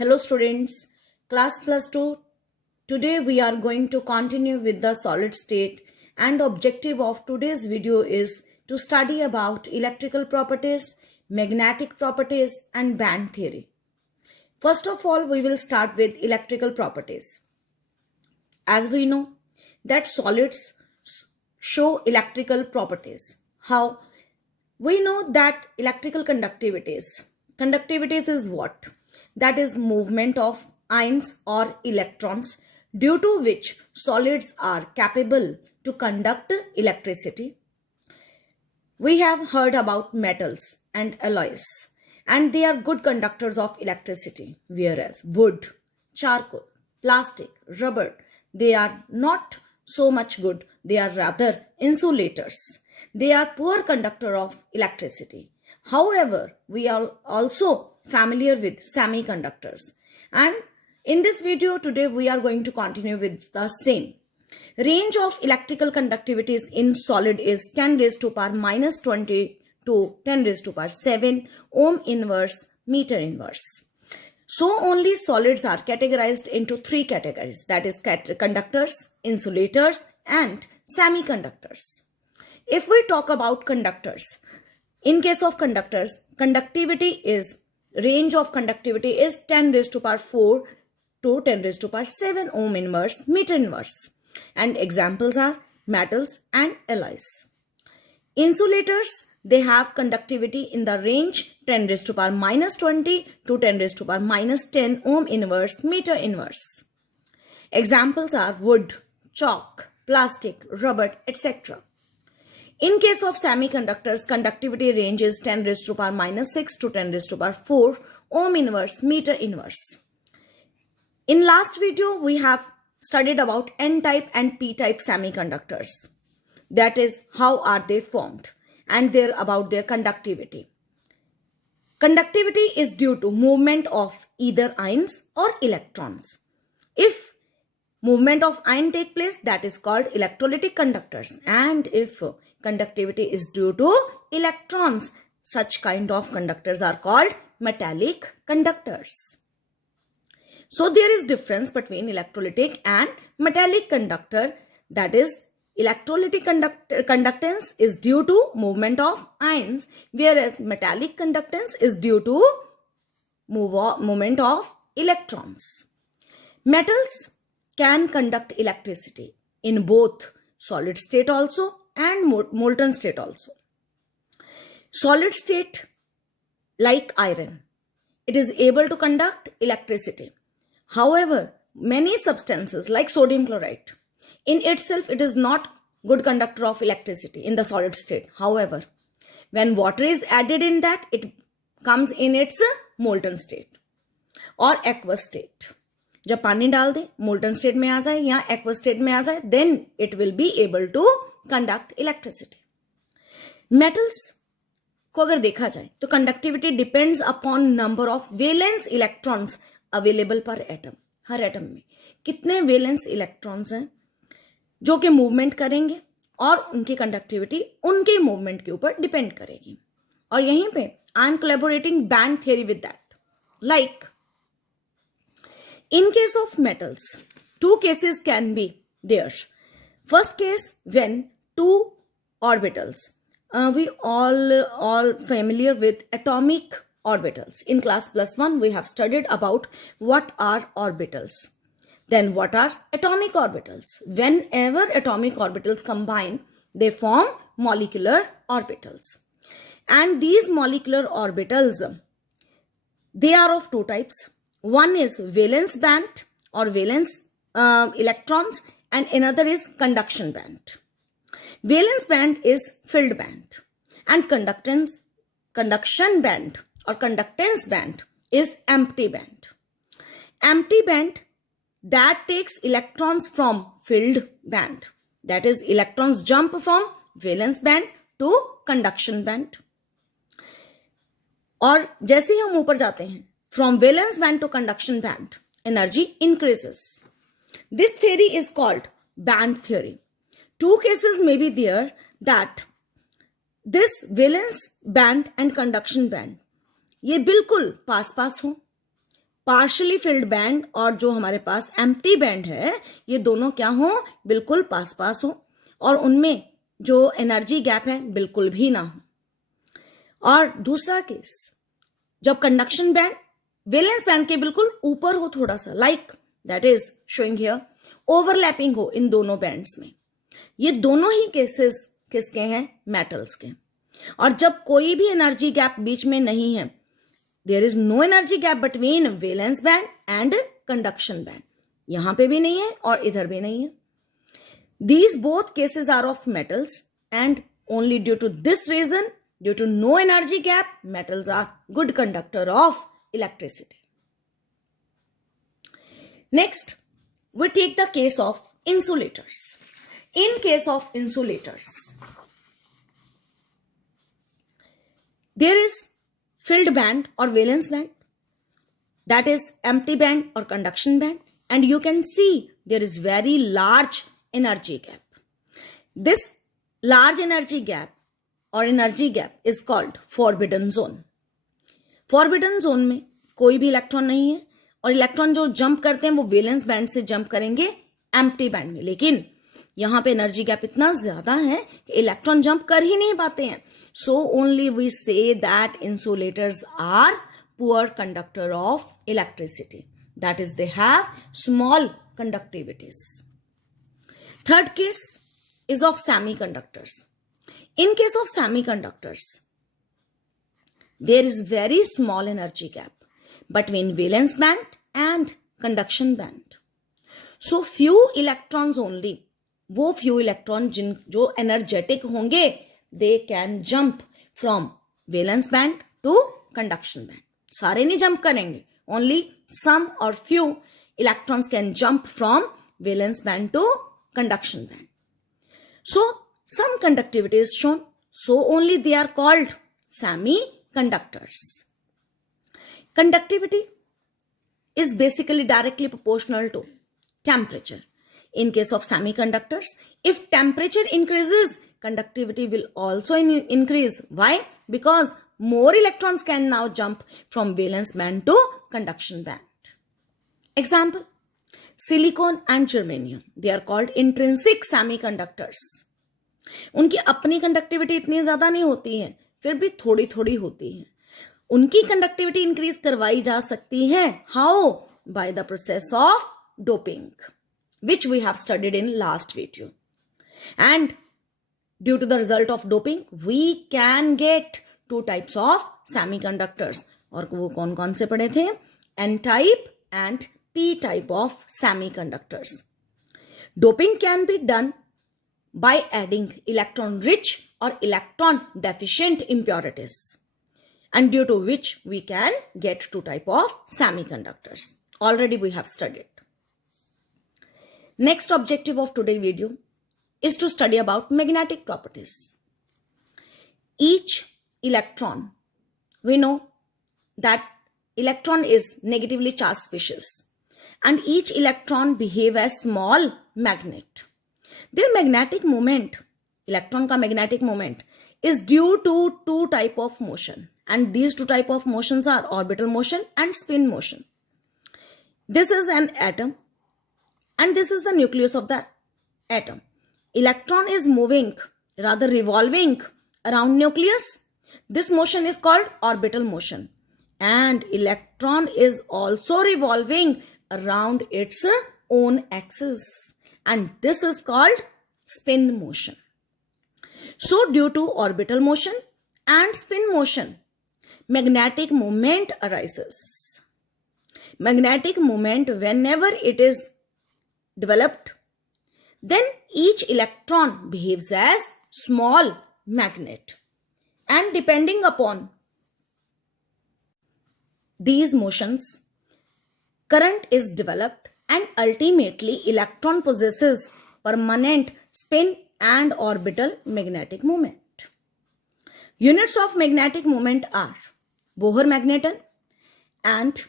Hello students, class plus 2. Today we are going to continue with the solid state, and the objective of today's video is to study about electrical properties, magnetic properties and band theory. First of all, we will start with electrical properties. As we know that solids show electrical properties. How? We know that electrical conductivities is what? That is movement of ions or electrons, due to which solids are capable to conduct electricity. We have heard about metals and alloys, and they are good conductors of electricity, whereas wood, charcoal, plastic, rubber, they are not so much good. They are rather insulators. They are poor conductor of electricity. However, we are also familiar with semiconductors, and in this video today we are going to continue with the same. Range of electrical conductivities in solid is 10 raised to power minus 20 to 10 raised to power 7 ohm inverse meter inverse. So only solids are categorized into three categories, that is conductors, insulators and semiconductors. If we talk about conductors, in case of conductors, range of conductivity is 10 raised to power 4 to 10 raised to power 7 ohm inverse meter inverse, and examples are metals and alloys. Insulators, they have conductivity in the range 10 raised to power minus 20 to 10 raised to power minus 10 ohm inverse meter inverse. Examples are wood, chalk, plastic, rubber, etc. In case of semiconductors, conductivity range is 10 raised to power minus 6 to 10 raised to power 4 ohm inverse meter inverse. In last video, we have studied about N-type and P-type semiconductors. That is, how are they formed, and about their conductivity. Conductivity is due to movement of either ions or electrons. If movement of ion take place, that is called electrolytic conductors, and if conductivity is due to electrons, such kind of conductors are called metallic conductors. So there is difference between electrolytic and metallic conductor. That is, electrolytic conductance is due to movement of ions, whereas metallic conductance is due to movement of electrons. Metals can conduct electricity in both solid state also and molten state also. Solid state, like iron, it is able to conduct electricity. However, many substances like sodium chloride, in itself it is not good conductor of electricity in the solid state. However, when water is added in that, it comes in its molten state or aqueous state. जब पानी डाल दे molten state में आ जाए या aqueous state में आ जाए, then it will be able to conduct electricity. Metals को अगर देखा जाए तो conductivity depends upon number of valence electrons available per atom. Her atom में कितने वैलेंस इलेक्ट्रॉन्स हैं जो कि मूवमेंट करेंगे, और उनकी कंडक्टिविटी उनके मूवमेंट के ऊपर डिपेंड करेगी. और यहीं पे I am collaborating band theory with that. Like in case of metals, two cases can be there. First case, when two orbitals, we all familiar with atomic orbitals. In class plus 1, we have studied about what are orbitals. Then what are atomic orbitals? Whenever atomic orbitals combine, they form molecular orbitals. And these molecular orbitals, they are of two types. One is valence band or valence electrons, and another is conduction band. Valence band is filled band, and conduction band or conductance band is empty band. Empty band, that takes electrons from filled band. That is, electrons jump from valence band to conduction band. और जैसे ही हम ऊपर जाते हैं, from valence band to conduction band, energy increases. This theory is called band theory. Two cases may be there that this valence band and conduction band ये बिल्कुल पास पास हो, partially field band और जो हमारे पास एम्प्टी बैंड है, ये दोनों क्या हो, बिल्कुल पास पास हो, और उनमें जो एनर्जी गैप है बिल्कुल भी ना हो। और दूसरा केस, जब कंडक्शन बैंड वैलेंस बैंड के बिल्कुल ऊपर हो थोड़ा सा, like that is showing here, overlapping हो इन दोनों बैंड्स में। ये दोनों ही केसेस किसके हैं, मेटल्स के। और जब कोई भी एनर्जी गैप बीच में नहीं है, there is no energy gap between valence band and conduction band, यहां पे भी नहीं है और इधर भी नहीं है। These both cases are of metals, and only due to this reason, due to no energy gap, metals are good conductor of electricity. Next, we take the case of insulators. In case of insulators, there is filled band or valence band, that is empty band or conduction band, and you can see there is very large energy gap. This large energy gap or energy gap is called forbidden zone. Forbidden zone में कोई भी electron नहीं है, और electron जो jump करते हैं वो वैलेंस बैंड से जंप करेंगे एम्प्टी बैंड में, लेकिन यहां पे एनर्जी गैप इतना ज्यादा है कि इलेक्ट्रॉन जंप कर ही नहीं पाते हैं। So only we say that insulators are poor conductors of electricity, that is they have small conductivities. Third case is of semiconductors. In case of semiconductors, there is very small energy gap between valence band and conduction band. So few electrons only, वो few electron जो energetic होंगे, they can jump from valence band to conduction band. सारे नहीं jump करेंगे, only some or few electrons can jump from valence band to conduction band. So some conductivity is shown, so only they are called semiconductors. Conductivity is basically directly proportional to temperature. In case of semiconductors, if temperature increases, conductivity will also increase. Why? Because more electrons can now jump from valence band to conduction band. Example, silicon and germanium, they are called intrinsic semiconductors. उनकी अपनी conductivity इतनी ज्यादा नहीं होती है, फिर भी थोड़ी थोड़ी होती है। उनकी कंडक्टिविटी इंक्रीज करवाई जा सकती है, how? By the process of doping, which we have studied in last video. And due to the result of doping we can get two types of semiconductors, और वो कौन कौन से पढ़े थे? N type and P type of semiconductors. Doping can be done by adding electron rich or electron deficient impurities, and due to which we can get two type of semiconductors. Already we have studied. Next objective of today's video is to study about magnetic properties. Each electron, we know that electron is negatively charged species, and each electron behave as small magnet. Their magnetic moment, electron का magnetic moment, is due to two type of motion, and these two type of motions are orbital motion and spin motion. This is an atom, and this is the nucleus of the atom. Electron is moving, rather revolving around nucleus. This motion is called orbital motion, and electron is also revolving around its own axis, and this is called spin motion. So due to orbital motion and spin motion, magnetic moment arises. Magnetic moment, whenever it is developed, then each electron behaves as small magnet, and depending upon these motions, current is developed, and ultimately electron possesses permanent spin and orbital magnetic moment. Units of magnetic moment are Bohr magneton, and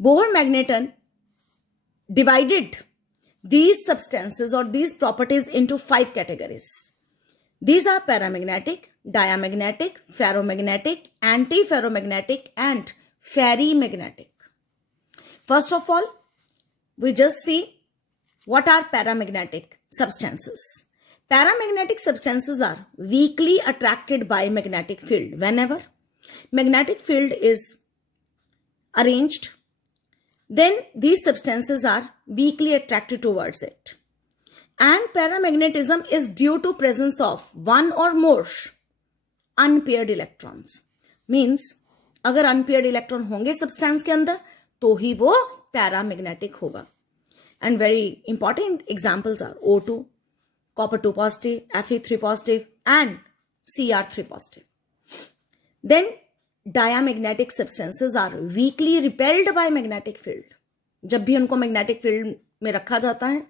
Bohr magneton divided these substances or these properties into 5 categories. These are paramagnetic, diamagnetic, ferromagnetic, antiferromagnetic, and ferrimagnetic. First of all, we just see what are paramagnetic substances. Paramagnetic substances are weakly attracted by magnetic field. Whenever magnetic field is arranged, then these substances are weakly attracted towards it. And paramagnetism is due to presence of one or more unpaired electrons. Means अगर unpaired electron होंगे substance के अंदर तो ही वो paramagnetic होगा. And very important examples are O2, copper 2 positive, Fe3 positive and Cr3 positive. Then diamagnetic substances are weakly repelled by magnetic field. जब भी उनको magnetic field में रखा जाता है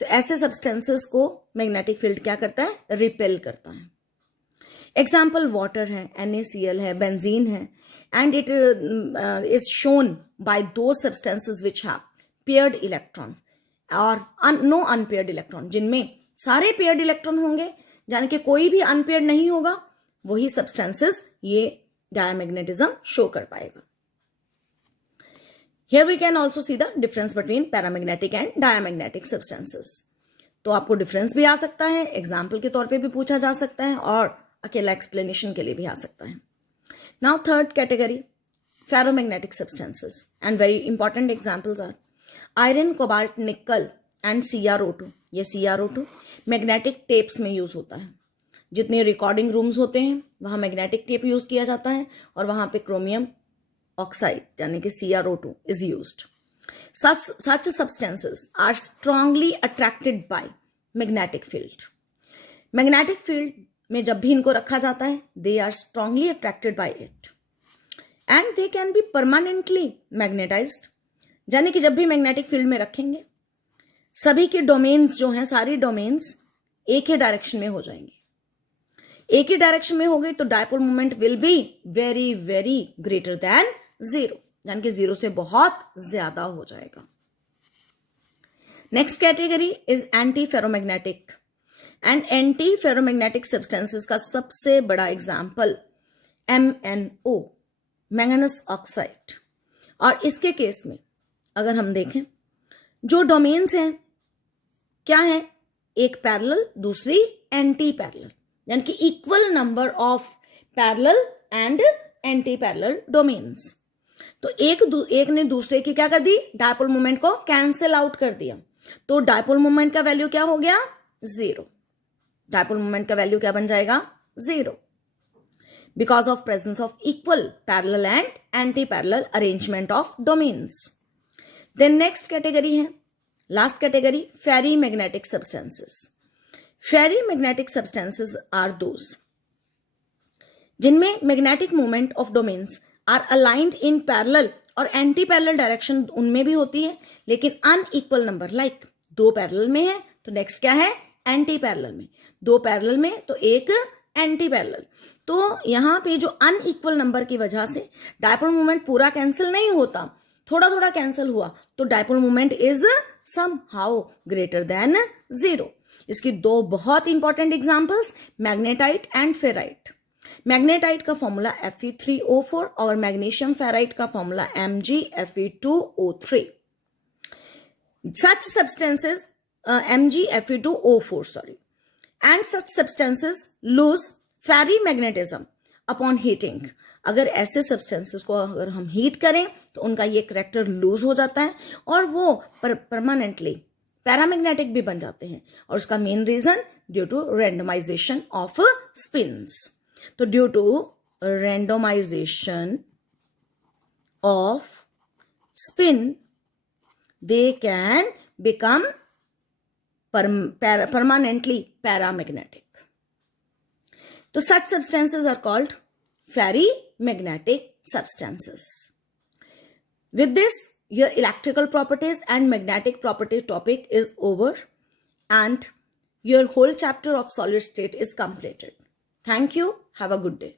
तो ऐसे substances को magnetic field क्या करता है? repel करता है. Example water है, NaCl है, benzene है, and it is shown by those substances which have paired electrons और no unpaired electron. जिनमें सारे paired electron होंगे, यानी कि कोई भी unpaired नहीं होगा, वही substances ये diamagnetism show कर पाएगा. Here we can also see the difference between paramagnetic and diamagnetic substances. तो आपको difference भी आ सकता है, example के तौर पे भी पूछा जा सकता है और अकेला explanation के लिए भी आ सकता है. Now third category, ferromagnetic substances, and very important examples are iron, cobalt, nickel and CrO2. ये CrO2 magnetic tapes में यूज होता है. जितने रिकॉर्डिंग रूम्स होते हैं वहाँ मैग्नेटिक टेप यूज किया जाता है और वहाँ पे क्रोमियम ऑक्साइड यानी कि CrO2 is used. Such substances are strongly attracted by magnetic field. Magnetic field में जब भी इनको रखा जाता है they are strongly attracted by it and they can be permanently magnetized. यानी कि जब भी मैग्नेटिक फील्ड में रखेंगे सभी के डोमेन्स जो हैं, सारी डोमेन्स एक ही डायरेक्शन में हो जाएंगे. एक ही डायरेक्शन में हो गई तो dipole moment will be very very greater than zero, यानी कि जीरो से बहुत ज्यादा हो जाएगा. Next category is anti ferromagnetic. And anti ferromagnetic substances का सबसे बड़ा एग्जाम्पल MnO, मैंगनीज ऑक्साइड. और इसके केस में अगर हम देखें जो डोमेन्स हैं क्या है, एक पैरेलल दूसरी एंटी पैरेलल, यानी कि equal number of parallel and anti parallel domains. तो एक ने दूसरे की क्या कर दी, डायपोल मोमेंट को कैंसिल आउट कर दिया. तो डायपोल मोमेंट का वैल्यू क्या हो गया, जीरो. डायपोल मोमेंट का वैल्यू क्या बन जाएगा, zero, because of presence of equal parallel and antiparallel arrangement of domains. Then next category है, last category, ferrimagnetic substances. Ferrimagnetic substances are those जिनमें magnetic moment of domains are aligned in parallel और antiparallel direction उनमें भी होती है, लेकिन unequal number. Like दो parallel में है तो नेक्स्ट क्या है, एंटी पैरेलल में. दो पैरेलल में तो एक एंटी पैरेलल. तो यहां पे जो अनइक्वल नंबर की वजह से डायपोल मोमेंट पूरा कैंसिल नहीं होता, थोड़ा थोड़ा कैंसिल हुआ, तो dipole moment is somehow greater than zero. इसकी दो बहुत important examples, magnetite and ferrite. Magnetite का फॉर्मूला Fe3O4 और मैग्नीशियम फेराइट का formula MgFe2O3. such substances MgFe2O4 sorry, and such substances lose ferrimagnetism upon heating. अगर ऐसे सब्सटेंसेस को अगर हम हीट करें तो उनका ये करेक्टर लूज हो जाता है और वो परमानेंटली पैरामैग्नेटिक भी बन जाते हैं. और उसका main reason due to randomization of spins. तो due to randomization of spin they can become permanently paramagnetic. So such substances are called ferrimagnetic substances. With this, your electrical properties and magnetic property topic is over and your whole chapter of solid state is completed. Thank you. Have a good day.